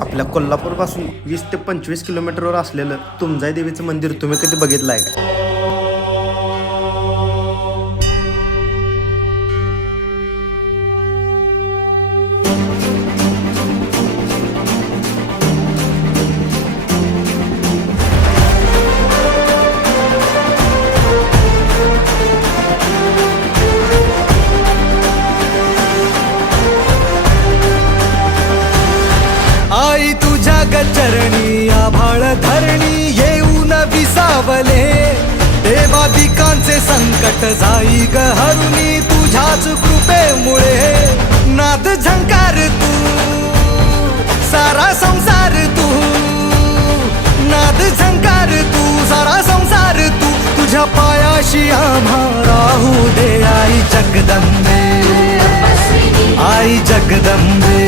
आपल्या कोल्हापूरपासून 20 ते 25 किलोमीटरवर असलेलं तुमजाई देवीचं मंदिर तुम्ही कधी बघितलं आहे का? आई तुझ्या गचरणी आभाळ धरणी येऊन विसावले, देवादिकांचे संकट जाई ग हरुणी तुझ्याच कृपेमुळे. नाद झंकार तू सारा संसार तू, नाद झंकार तू सारा संसार तू, तुझ्या पायाशी आम्हा राहू दे आई जगदंबे, आई जगदंबे.